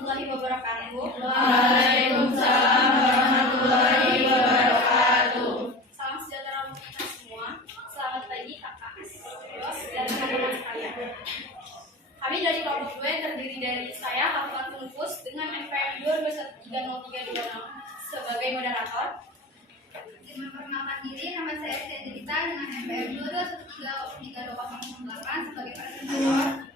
warahmatullahi wabarakatuh. Waalaikumsalam warahmatullahi wabarakatuh. Salam sejahtera untuk kita semua. Selamat pagi kakak, bos, dan teman-teman sekalian. Kami dari kelompok 2 yang terdiri dari saya, Hafilat Nufus, dengan NPM 2213036 sebagai moderator. Izin memperkenalkan diri, nama saya Estetika dengan NPM 2213038 sebagai presentator.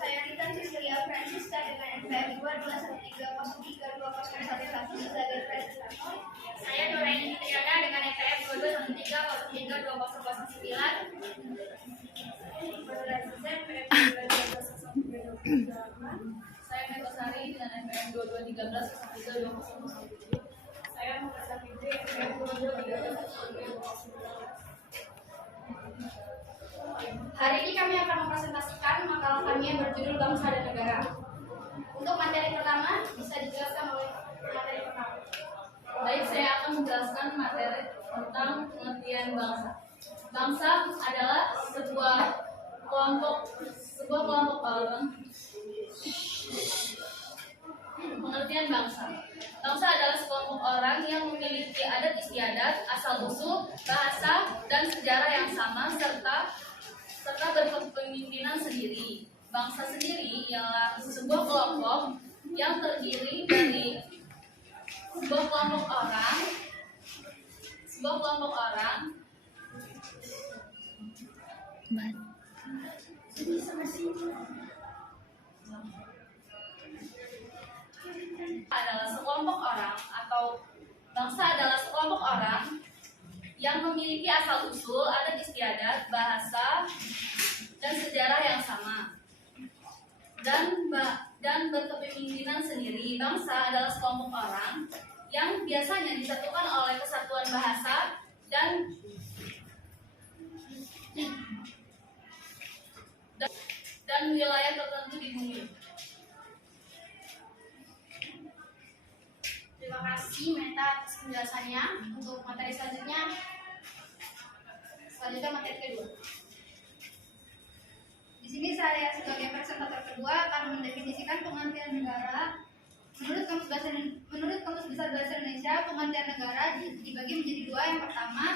Saya Rita Cecilia Francisca dengan NPM 22130320111 sebagai presentator. Saya Nuraini Triana dengan NPM 22130320111. Saya Metosari dengan NPM 2213 Saya Muhammad Fitri, NPM 2213. Hari ini kami akan mempresentasikan makalah kami yang berjudul Bangsa dan Negara. Untuk materi pertama, bisa dijelaskan oleh materi pertama. Baik, saya akan menjelaskan materi tentang pengertian bangsa. Bangsa adalah sebuah kelompok orang. Pengertian bangsa. Bangsa adalah sekelompok orang yang memiliki adat istiadat, asal-usul, bahasa, dan sejarah yang sama serta berkepemimpinan sendiri. Bangsa sendiri ialah sebuah kelompok yang terdiri dari sebuah kelompok orang adalah sekelompok orang atau bangsa adalah sekelompok orang yang memiliki asal-usul, adat istiadat, bahasa, dan sejarah yang sama dan berkepemimpinan sendiri. Bangsa adalah sekelompok orang yang biasanya disatukan oleh kesatuan bahasa dan wilayah tertentu di bumi. Terima kasih Meta atas penjelasannya. Untuk materi selanjutnya materi kedua. Di sini saya sebagai presentator kedua akan mendefinisikan pengertian negara. Menurut Kamus Besar Bahasa Indonesia, pengertian negara dibagi menjadi dua. Yang pertama,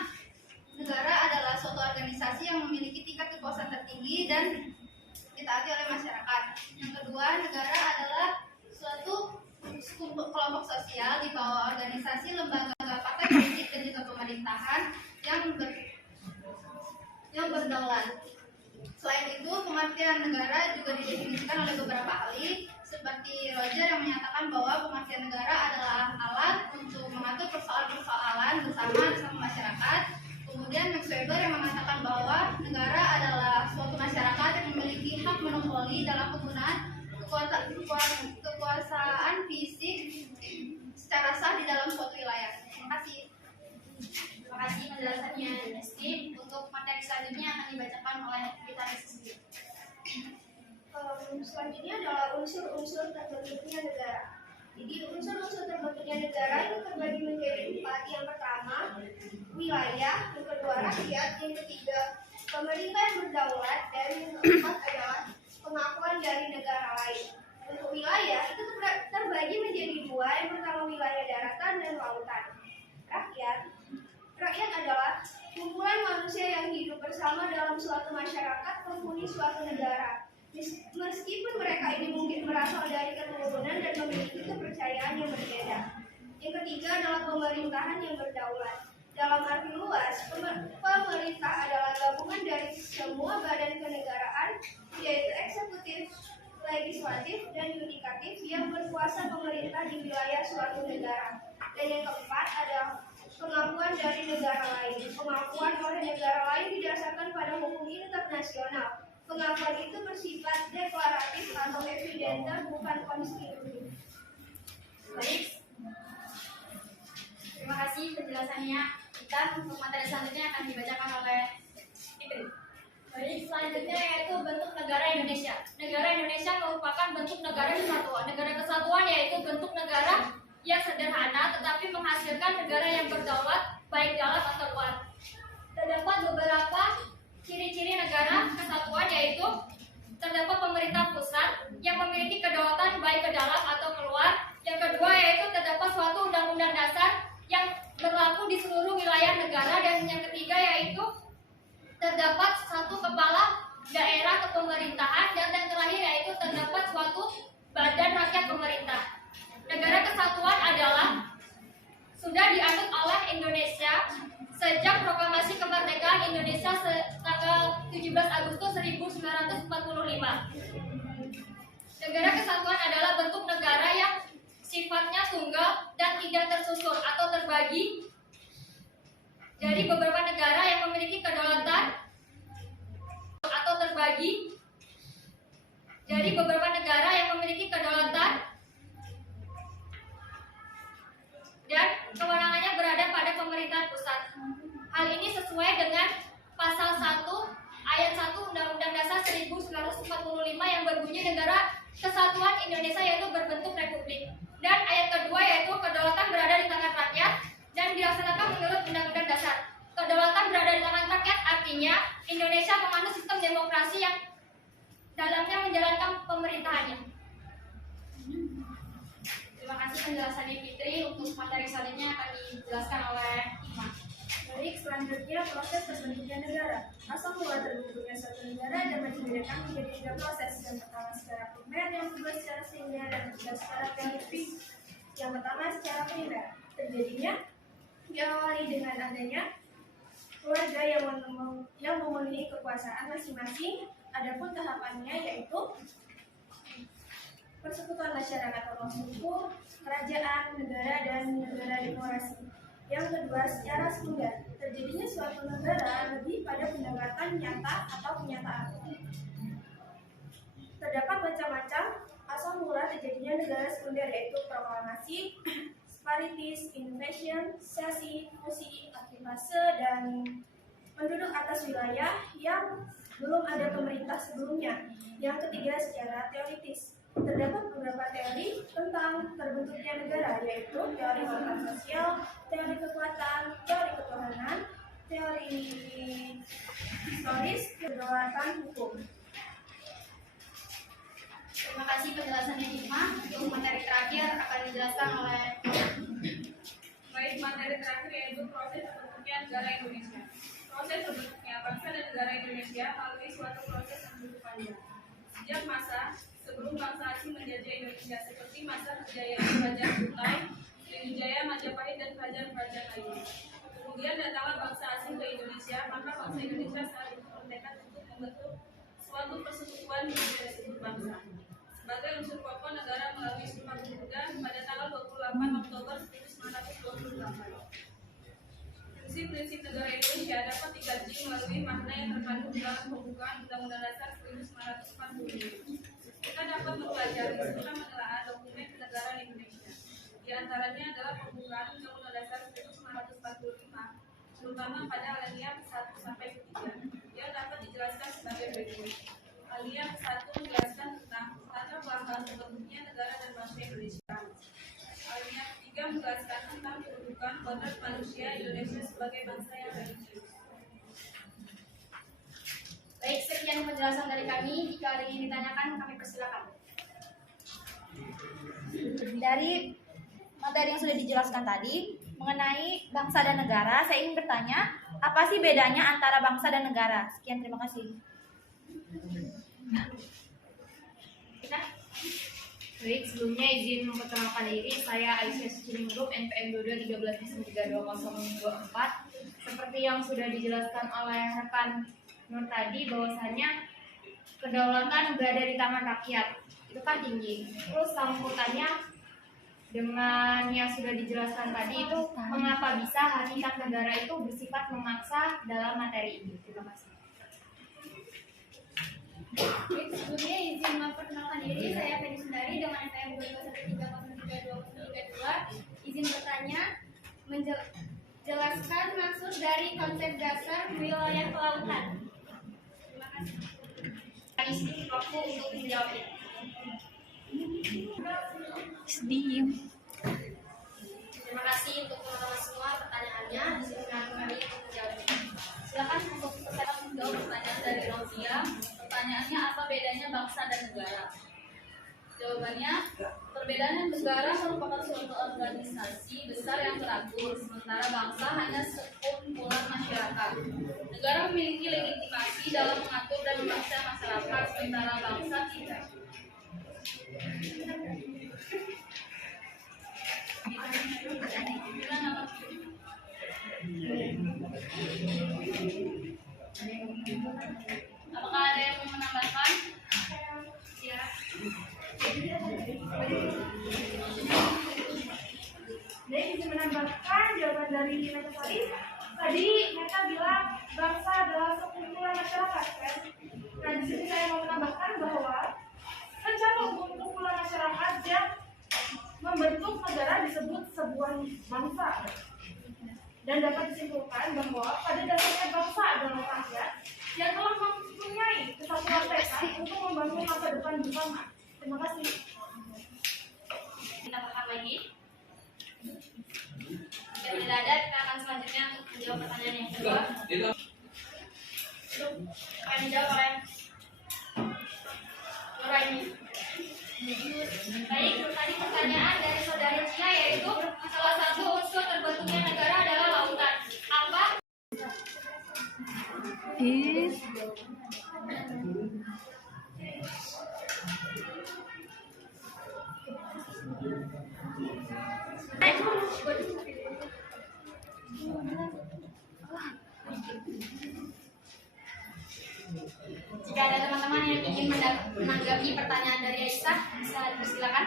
negara adalah suatu organisasi yang memiliki tingkat kekuasaan tertinggi dan ditaati oleh masyarakat. Yang kedua, negara adalah suatu kelompok sosial di bawah organisasi, lembaga, partai politik, dan juga pemerintahan yang berdaulat. Selain itu, pengertian negara juga didefinisikan oleh beberapa ahli, seperti Roger yang menyatakan bahwa pengertian negara adalah alat untuk mengatur persoalan-persoalan bersama masyarakat. Kemudian Max Weber yang mengatakan bahwa negara adalah suatu masyarakat yang memiliki hak monopoli dalam penggunaan kekuasaan fisik secara sah di dalam suatu wilayah. Terima kasih. Terima kasih penjelasannya Esti. Untuk materi selanjutnya akan dibacakan oleh kita sendiri. Selanjutnya adalah unsur-unsur terbentuknya negara. Jadi unsur-unsur terbentuknya negara itu terbagi menjadi 4. Yang pertama, wilayah. Yang kedua, rakyat. Yang ketiga, pemerintah yang berdaulat. Dan yang keempat adalah pengakuan dari negara lain. Untuk wilayah itu terbagi menjadi 2. Yang pertama, wilayah daratan dan lautan. Rakyat adalah kumpulan manusia yang hidup bersama dalam suatu masyarakat penghuni suatu negara. Meskipun mereka ini mungkin berasal dari keturunan dan memiliki kepercayaan yang berbeda. Yang ketiga adalah pemerintahan yang berdaulat. Dalam arti luas, pemerintah adalah gabungan dari semua badan kenegaraan, yaitu eksekutif, legislatif, dan yudikatif yang berkuasa pemerintah di wilayah suatu negara. Dan yang keempat adalah pengakuan dari negara lain. Pengakuan oleh negara lain didasarkan pada hukum internasional. Pengakuan itu bersifat deklaratif atau evidenter, bukan konstitusi. Baik. Terima kasih penjelasannya. Kita untuk materi selanjutnya akan dibacakan oleh Fitri. Baik, selanjutnya yaitu bentuk negara Indonesia. Negara Indonesia merupakan bentuk negara kesatuan. Negara kesatuan yaitu bentuk negara yang sederhana tetapi menghasilkan negara yang berdaulat baik dalam atau luar. Terdapat beberapa ciri-ciri negara kesatuan yaitu terdapat pemerintah pusat yang memiliki kedaulatan baik ke dalam atau keluar. Yang kedua yaitu terdapat suatu undang-undang dasar yang berlaku di seluruh wilayah negara. Dan yang ketiga yaitu terdapat satu kepala daerah kepemerintahan. Dan yang terakhir yaitu terdapat suatu badan rakyat pemerintah. Negara kesatuan adalah sudah dianut oleh Indonesia sejak proklamasi kemerdekaan Indonesia tanggal 17 Agustus 1945. Negara kesatuan adalah bentuk negara yang sifatnya tunggal dan tidak tersusun atau terbagi dari beberapa negara yang memiliki kedaulatan atau terbagi dari beberapa negara yang memiliki kedaulatan dan kewenangannya berada pada pemerintahan pusat. Hal ini sesuai dengan pasal 1 ayat 1 Undang-Undang Dasar 1945 yang berbunyi negara kesatuan Indonesia yaitu berbentuk republik. Dan ayat kedua yaitu kedaulatan berada di tangan rakyat dan dilaksanakan menurut Undang-Undang Dasar. Kedaulatan berada di tangan rakyat artinya Indonesia memanut sistem demokrasi yang dalamnya menjalankan pemerintahannya. Terima kasih penjelasannya Fitri. Untuk materi selanjutnya akan dijelaskan oleh Ima. Baik, selanjutnya proses terbentuknya negara. Asal mula terbentuknya suatu negara dapat dibedakan menjadi 3 proses. Yang pertama secara primer, yang kedua secara sekunder, dan ketiga secara teoritis. Yang pertama secara primer, terjadinya diawali dengan adanya keluarga yang memenuhi kekuasaan masing-masing. Adapun tahapannya yaitu persekutuan masyarakat atau suku, kerajaan, negara, dan negara demokrasi. Yang kedua, secara sekunder, terjadinya suatu negara lebih pada pendekatan nyata atau kenyataan. Terdapat macam-macam asal mula terjadinya negara sekunder yaitu proklamasi, separatis, invasion, sesi, fusi, aktivase, dan penduduk atas wilayah yang belum ada pemerintah sebelumnya. Yang ketiga, secara teoritis. Terdapat beberapa teori tentang terbentuknya negara, yaitu teori tentang sosial, teori kekuatan, teori ketuhanan, teori historis, kedaulatan hukum. Terima kasih penjelasannya Ima. Untuk materi terakhir akan dijelaskan oleh Baik, materi terakhir yaitu proses terbentuknya negara Indonesia. Proses terbentuknya bangsa dan negara Indonesia melalui suatu proses yang begitu panjang. Sejak masa sebelum bangsa asing menjajah Indonesia, seperti masa kejayaan Kerajaan Kutai, Sriwijaya, Majapahit, dan kerajaan-kerajaan lainnya. Kemudian datanglah bangsa asing ke Indonesia, maka bangsa Indonesia saat itu merdeka untuk membentuk suatu persekutuan yang disebut bangsa. Sebagai unsur pokok negara melalui Sumpah Pemuda pada tanggal 28 Oktober 1928. Prinsip-prinsip negara Indonesia dapat dikaji melalui makna yang terkandung dalam pembukaan Undang-Undang Dasar 1945. Kita dapat mempelajari serta menelaah dokumen kenegaraan Indonesia. Di antaranya adalah pembukaan Undang-Undang Dasar 1945, terutama pada alinea 1 sampai 3, yang dapat dijelaskan sebagai berikut. Alinea 1 menjelaskan tentang tata belakang terbentuknya negara dan bangsa Indonesia. Alinea 3 menjelaskan tentang kedudukan kodrat manusia Indonesia sebagai bangsa yang religius. Baik, sekian penjelasan dari kami. Jika ada yang ditanyakan, kami persilakan. Dari materi yang sudah dijelaskan tadi mengenai bangsa dan negara, saya ingin bertanya, apa sih bedanya antara bangsa dan negara? Sekian, terima kasih. Baik, sebelumnya izin memperkenalkan diri, saya Aisyah Suciningrup, NPM 2213132024. Seperti yang sudah dijelaskan oleh rekan Nur tadi, bahwasannya kedaulatan berada di tangan rakyat, itu kan tinggi. Terus sangkutannya dengan yang sudah dijelaskan tadi itu, mengapa bisa hakikat negara itu bersifat memaksa dalam materi ini? Terima kasih. Baik, sebelumnya izin memperkenalkan diri, saya Feni Sundari dengan NPM 2213132032. Izin bertanya, menjelaskan maksud dari konsep dasar wilayah kelautan. Terima kasih. Kami sedikit waktu untuk menjawabnya. Terima kasih untuk teman-teman semua pertanyaannya. Izinkan kami untuk menjawabnya. Silakan untuk Pertanyaan dari Rosia. Pertanyaannya, apa bedanya bangsa dan negara? Jawabannya, perbedaan negara merupakan suatu organisasi besar yang teratur, sementara bangsa hanya sekumpulan masyarakat. Negara memiliki legitimasi dalam mengatur dan memaksa masyarakat, sementara bangsa tidak. Apakah ada yang mau menambahkan? Ya. Jadi bisa menambahkan jawaban dari mereka tadi. Tadi mereka bilang bangsa adalah sekumpulan masyarakat, kan? Nah, di sini saya mau menambahkan bahwa rencana kumpulan masyarakat yang membentuk negara disebut sebuah bangsa. Dan dapat disimpulkan bahwa pada dasarnya bangsa adalah rakyat yang telah mempunyai kesatuan tekad untuk membangun masa depan bersama. Terima kasih. Kita makan lagi. Jika tidak ada, kita akan selanjutnya untuk menjawab pertanyaan yang kedua. Akan dijawab oleh Nuraini. Baik, tadi pertanyaan dari saudari Cia yaitu salah satu unsur terbentuknya negara adalah lautan. Apa? Jika ada teman-teman yang ingin menanggapi pertanyaan dari Aisyah, bisa dipersilakan.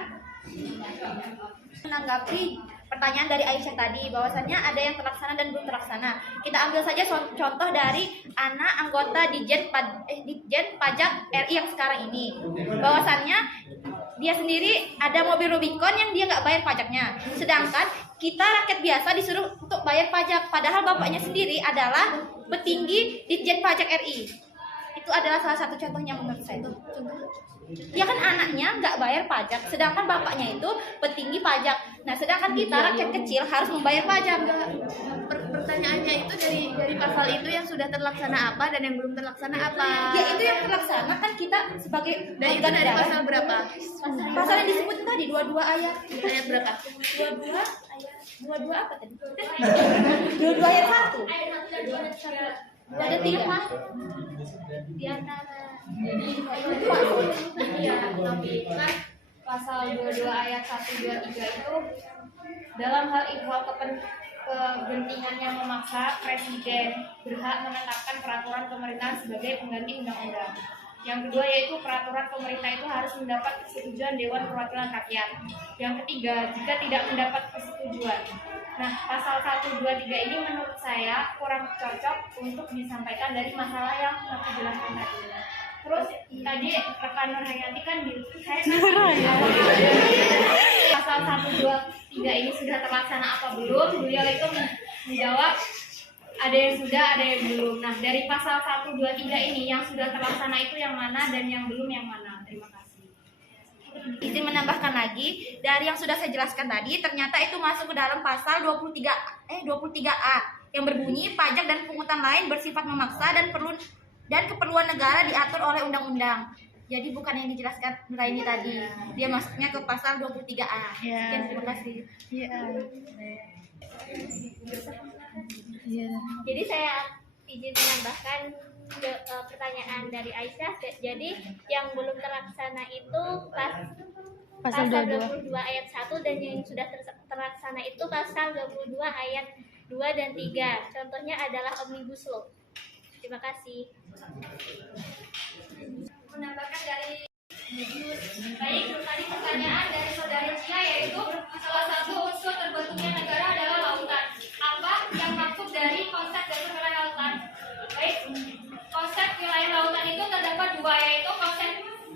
Menanggapi pertanyaan dari Aisyah tadi, bahwasannya ada yang terlaksana dan belum terlaksana. Kita ambil saja contoh dari anak anggota Ditjen Pajak RI yang sekarang ini. Bahwasannya dia sendiri ada mobil Rubicon yang dia nggak bayar pajaknya. Sedangkan kita rakyat biasa disuruh untuk bayar pajak. Padahal bapaknya sendiri adalah petinggi Ditjen Pajak RI. Itu adalah salah satu contohnya menurut saya itu. Dia kan anaknya nggak bayar pajak, sedangkan bapaknya itu petinggi pajak. Nah, sedangkan kita rakyat kecil harus membayar pajak. Pertanyaannya itu dari pasal itu yang sudah terlaksana apa dan yang belum terlaksana apa? Ya itu yang terlaksana kan kita sebagai Dan itu warga dari negara. pasal berapa? Pasal yang disebut tadi 22 ayat. Ayat berapa? 22 ayat 22 apa tadi? 22 ayat 1. Ayat 1 dan 2 dan 3. Ada 3. Di antara Nah, pasal 22 ayat 1, 2, 3 itu dalam hal ihwal kepentingan yang memaksa, Presiden berhak menetapkan peraturan pemerintahan sebagai pengganti undang-undang. Yang kedua yaitu peraturan pemerintah itu harus mendapat persetujuan Dewan Perwakilan Rakyat. Yang ketiga, jika tidak mendapat persetujuan. Nah, pasal 1, 2, 3 ini menurut saya kurang cocok untuk disampaikan dari masalah yang aku jelaskan tadi. Terus tadi rekan Nur Hayati kan pasal 1, 2, 3 ini sudah terlaksana apa belum? Beliau itu menjawab ada yang sudah, ada yang belum. Nah, dari pasal 1, 2, 3 ini yang sudah terlaksana itu yang mana dan yang belum yang mana? Terima kasih. Izin menambahkan lagi, dari yang sudah saya jelaskan tadi, ternyata itu masuk ke dalam pasal 23A yang berbunyi pajak dan pungutan lain bersifat memaksa dan keperluan negara diatur oleh undang-undang. Jadi bukan yang dijelaskan Nuraini tadi. Dia masuknya ke pasal 23A. Sekian, terima kasih. Jadi saya izin menambahkan pertanyaan dari Aisyah. Jadi yang belum terlaksana itu pasal 22 ayat 1 dan yang sudah terlaksana itu pasal 22 ayat 2 dan 3. Contohnya adalah Omnibus Law. Terima kasih. Menambahkan dari Baik, tadi pertanyaan dari saudari Cia yaitu salah satu unsur terbentuknya negara adalah lautan. Apa yang maksud dari konsep dasar wilayah lautan? Baik, konsep wilayah lautan itu terdapat dua, yaitu konsep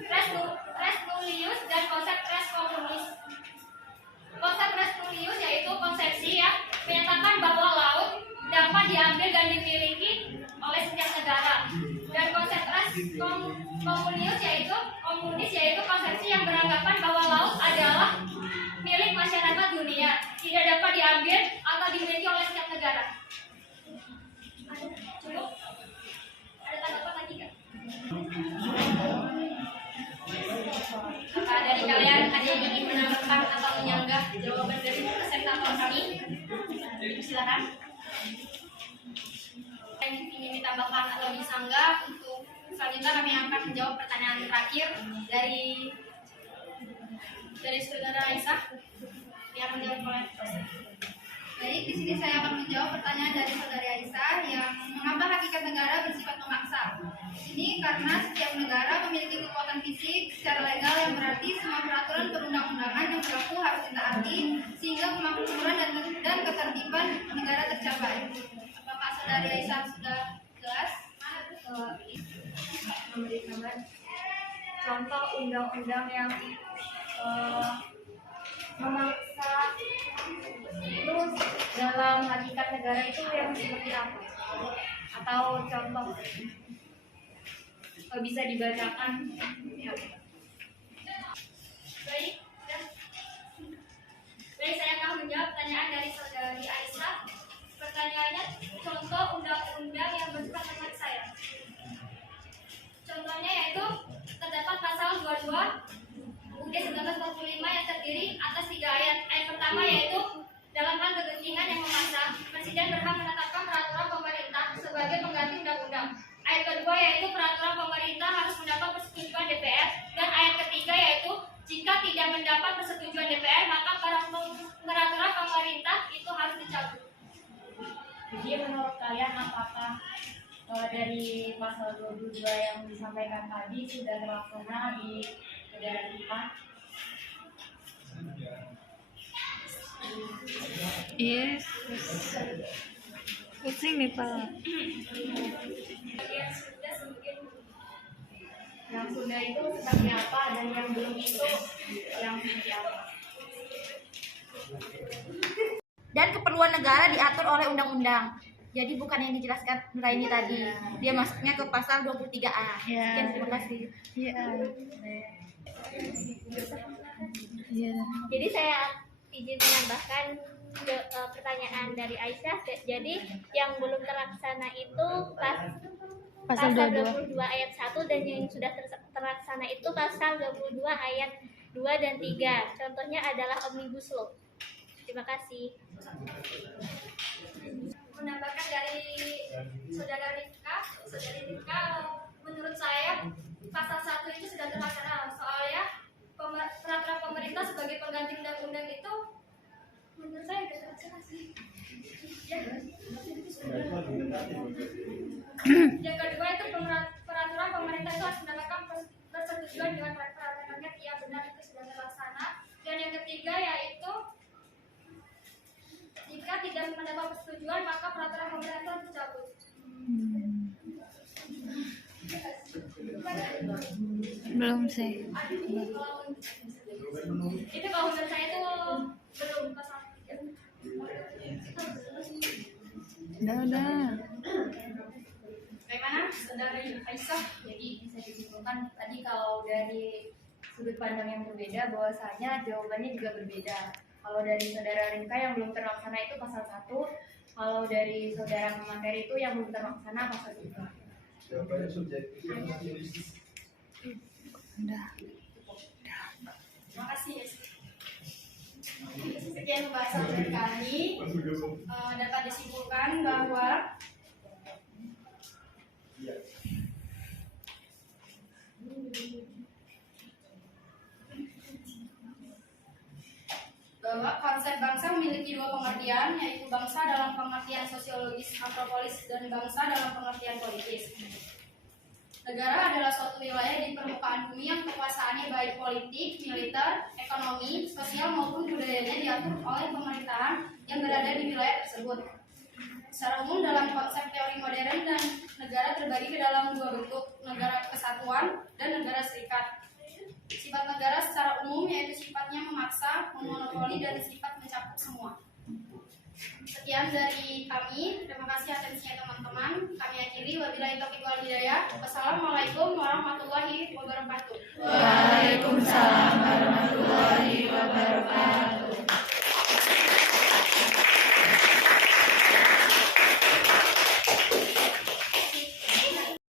res nullius dan konsep res communis. Konsep res nullius yaitu konsepsi yang menyatakan bahwa laut dapat diambil dan dimiliki oleh setiap negara. Dan konsep res komunis yaitu konsepsi yang beranggapan bahwa laut adalah milik masyarakat dunia, tidak dapat diambil atau dimiliki oleh setiap negara. Cukup? Ada tanggapan lagi nggak? kalian ada yang ingin menambahkan atau menyanggah jawaban dari presentator kami? Silakan. Yang ingin ditambahkan atau disanggah, untuk selanjutnya kami akan menjawab pertanyaan terakhir dari saudara Aisyah yang menjawab oleh dosen. Baik, di sini saya akan menjawab pertanyaan dari saudari Aisyah yang mengapa hakikat negara bersifat memaksa. Ini karena setiap negara memiliki kekuatan fisik secara legal yang berarti semua peraturan perundang-undangan yang berlaku harus ditaati sehingga kemakmuran dan ketertiban negara tercapai. Apakah saudari Aisyah sudah jelas? Memberikan contoh undang-undang yang memaksa itu dalam hakikat negara itu yang seperti apa? Atau contoh bisa dibacakan? Baik, saya akan menjawab pertanyaan dari saudari Aisyah. Pertanyaannya, contoh undang-undang yang bersifat memaksa ya. Contohnya yaitu terdapat pasal 22 UUD 1945 yang terdiri atas 3 ayat. Ayat pertama yaitu dalam hal kegentingan yang memaksa, Presiden berhak menetapkan peraturan pemerintah sebagai pengganti undang-undang. Ayat kedua yaitu peraturan pemerintah harus mendapat persetujuan DPR, dan ayat ketiga yaitu jika tidak mendapat persetujuan DPR maka peraturan pemerintah itu harus dicabut. Jadi menurut kalian apakah dari pasal 22 yang disampaikan tadi sudah terlaksana di negara kita? Yes. Pusing nih Pak. Yang sudah itu seperti apa dan yang belum itu yang seperti apa? Dan keperluan negara diatur oleh undang-undang. Jadi bukan yang dijelaskan Nuraini tadi. Dia masuknya ke pasal 23A. Ya. Sekian, terima kasih. Iya. Iya. Jadi saya izin menambahkan pertanyaan dari Aisyah. Jadi yang belum terlaksana itu pasal 22 ayat 1, dan yang sudah terlaksana itu pasal 22 ayat 2 dan 3. Contohnya adalah Omnibus Law. Terima kasih. Menambahkan dari saudari Rifka, menurut saya pasal 1 itu sudah terlaksana. Soalnya peraturan pemerintah sebagai pengganti undang-undang itu menurut saya sudah terlaksana sih. Ya. Yang kedua itu peraturan pemerintah itu harus mendapatkan persetujuan dengan peraturan rakyat. Iya, benar, itu sudah terlaksana. Dan yang ketiga yaitu jika tidak mendapat persetujuan maka peraturan pemerintah harus dicabut. Belum sih. Itu kalau menurut saya itu belum pasal 3. Udah. Bagaimana saudari Aisyah? Jadi bisa disimpulkan tadi kalau dari sudut pandang yang berbeda bahwasanya jawabannya juga berbeda. Kalau dari saudara Rinka yang belum terlaksana itu pasal 1, kalau dari saudara pemateri itu yang belum terlaksana pasal 3. Jawabannya subjektif. Udah. Terima kasih. Sekian pembahasan dari kami. Dapat disimpulkan bahwa konsep bangsa memiliki 2 pengertian, yaitu bangsa dalam pengertian sosiologis antropolis dan bangsa dalam pengertian politis. Negara adalah suatu wilayah di permukaan bumi yang kekuasaannya baik politik, militer, ekonomi, sosial maupun budayanya diatur oleh pemerintahan yang berada di wilayah tersebut. Secara umum dalam konsep teori modern, dan negara terbagi ke dalam 2 bentuk, negara kesatuan dan negara serikat. Sifat negara secara umum yaitu sifatnya memaksa, memonopoli, dan sifat mencakup semua. Sekian dari kami. Terima kasih atensinya teman-teman. Kami akhiri. Wabillahi taufiq wal hidayah. Wassalamualaikum warahmatullahi wabarakatuh. Waalaikumsalam.